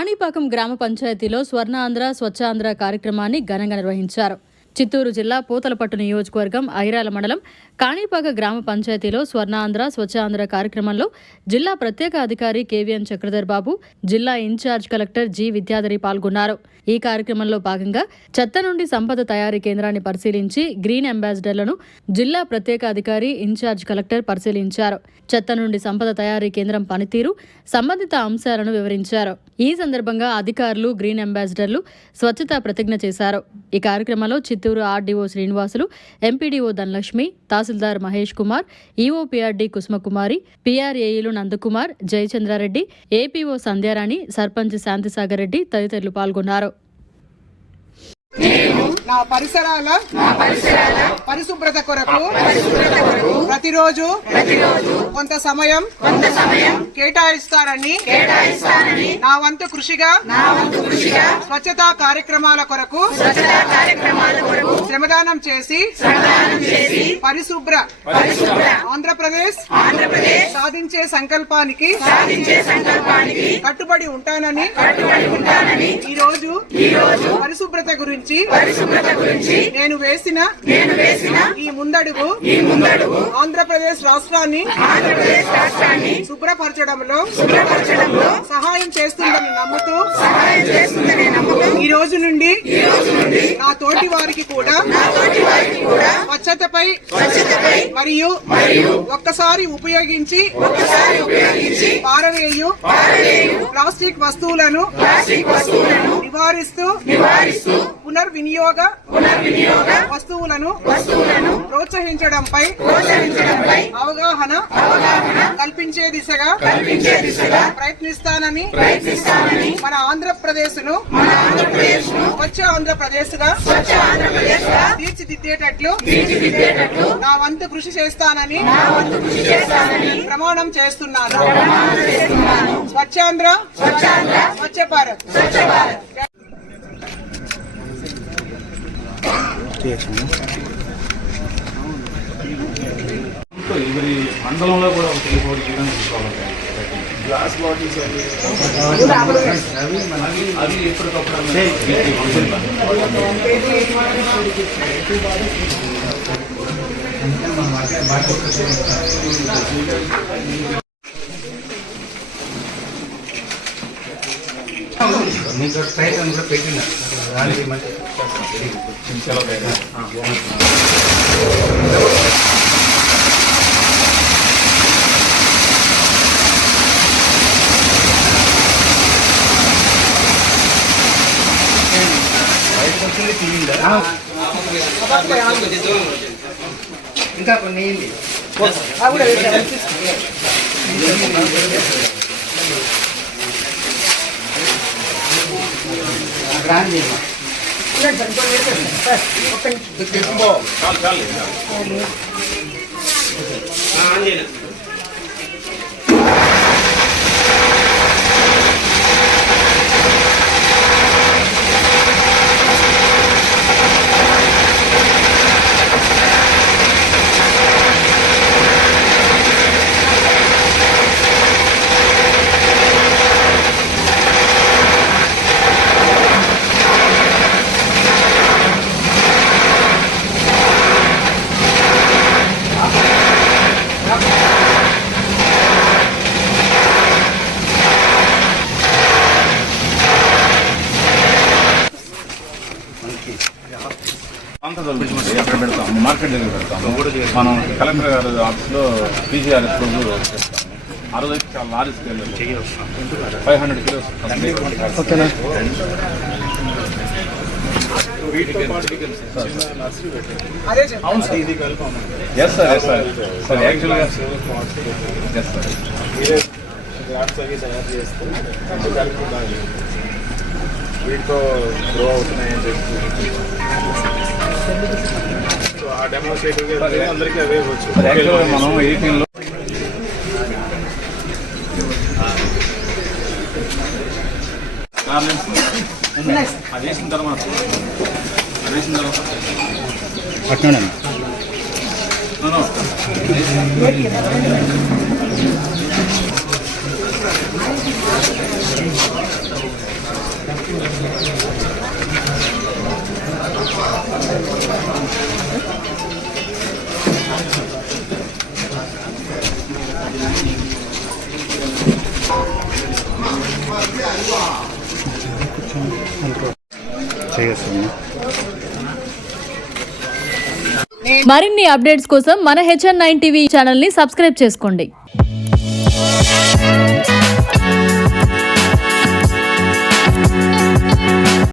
కాణిపాకం గ్రామ పంచాయతీలో స్వర్ణాంధ్ర స్వచ్ఛాంధ్ర కార్యక్రమాన్ని ఘనంగా నిర్వహించారు. చిత్తూరు జిల్లా పూతలపట్టు నియోజకవర్గం ఐరాల మండలం కాణిపాక గ్రామ పంచాయతీలో స్వర్ణాంధ్ర స్వచ్ఛాంధ్ర కార్యక్రమంలో జిల్లా ప్రత్యేక అధికారి కేవీఎన్ చక్రధర్ బాబు, జిల్లా ఇన్ఛార్జ్ కలెక్టర్ జి విద్యాధరి పాల్గొన్నారు. ఈ కార్యక్రమంలో భాగంగా చెత్త నుండి సంపద తయారీ కేంద్రాన్ని పరిశీలించి గ్రీన్ అంబాసిడర్లను జిల్లా ప్రత్యేక అధికారి ఇన్ఛార్జ్ కలెక్టర్ పరిశీలించారు. చెత్త నుండి సంపద తయారీ కేంద్రం పనితీరు, సంబంధిత అంశాలను వివరించారు. ఈ సందర్భంగా అధికారులు, గ్రీన్ అంబాసిడర్లు స్వచ్ఛతా ప్రతిజ్ఞ చేశారు. ఈ కార్యక్రమంలో చిత్తూరు ఆర్డీఓ శ్రీనివాసులు, ఎంపీడీఓ ధనలక్ష్మి, తహసీల్దార్ మహేష్ కుమార్, ఈఓపీఆర్డీ కుసుమకుమారి, పీఆర్ఏఈలు నందకుమార్, జయచంద్రారెడ్డి, ఏపీఓ సంధ్యారాణి, సర్పంచ్ శాంతిసాగర్ రెడ్డి తదితరులు పాల్గొన్నారు. నా పరిసరాల పరిశుభ్రత కొరకు ప్రతిరోజు కొంత సమయం కేటాయిస్తానని నా వంతు కృషిగా స్వచ్ఛతా కార్యక్రమాల కొరకు శ్రమదానం చేసి పరిశుభ్ర ఆంధ్రప్రదేశ్ సాధించే సంకల్పానికి కట్టుబడి ఉంటానని ఈరోజు పరిశుభ్రత గురించి నేను వేసిన ఈ ముందడుగు ఆంధ్రప్రదేశ్ రాష్ట్రాన్ని శుభ్రపరచడంలో సహాయం చేస్తుందని నమ్ముతూ ఈ రోజు నుండి నా తోటి వారికి కూడా స్వచ్ఛతపై మరియు ఒక్కసారి ఉపయోగించి పారవేయు ప్లాస్టిక్ వస్తువులను నివారిస్తూ పునర్వినియోగ వస్తువులను ప్రోత్సహించడంపై అవగాహన కల్పించే దిశగా ప్రయత్నిస్తానని మన ఆంధ్రప్రదేశ్ ను స్వచ్ఛ ఆంధ్రప్రదేశ్ గా తీర్చిదిద్దేటట్లు నా వంతు కృషి చేస్తానని ప్రమాణం చేస్తున్నాను. స్వచ్ఛాంధ్ర స్వచ్ఛ భారత్. ఎవరి మండలంలో కూడా ఒక 3-4 కిలోలు తీసుకోవాలి. గ్లాస్ బాటిల్స్ అవి ఎప్పటికప్పుడు మీకు ప్రయత్నం కూడా పెట్టిన దానికి మంచి ఇంకా కొన్ని అక్కడ పెడతాము, మార్కెట్ దగ్గర పెడతాము. మనం కలెక్టర్ గారి ఆఫీస్లో పీజీఆర్ఎస్ చేస్తాము. ఆ రోజు అయితే చాలా లారీ స్కేల్ 500 కిలోస్. ఓకేనా? అవును sir. Yes sir, yes sir. Sir యాక్చువల్గా ఎస్ సార్ తయారు చేస్తే వీటితో గ్రో అవుతున్నాయని చెప్పి ఆ డెమోన్స్ట్రేటివ్ అందరికీ అవే వచ్చు. మనం 18లో అది వేసిన తర్వాత అట్లా చేస్తాము. మరిన్ని అప్డేట్స్ కోసం మన HN9 టీవీ ఛానల్ ని సబ్స్క్రైబ్ చేసుకోండి.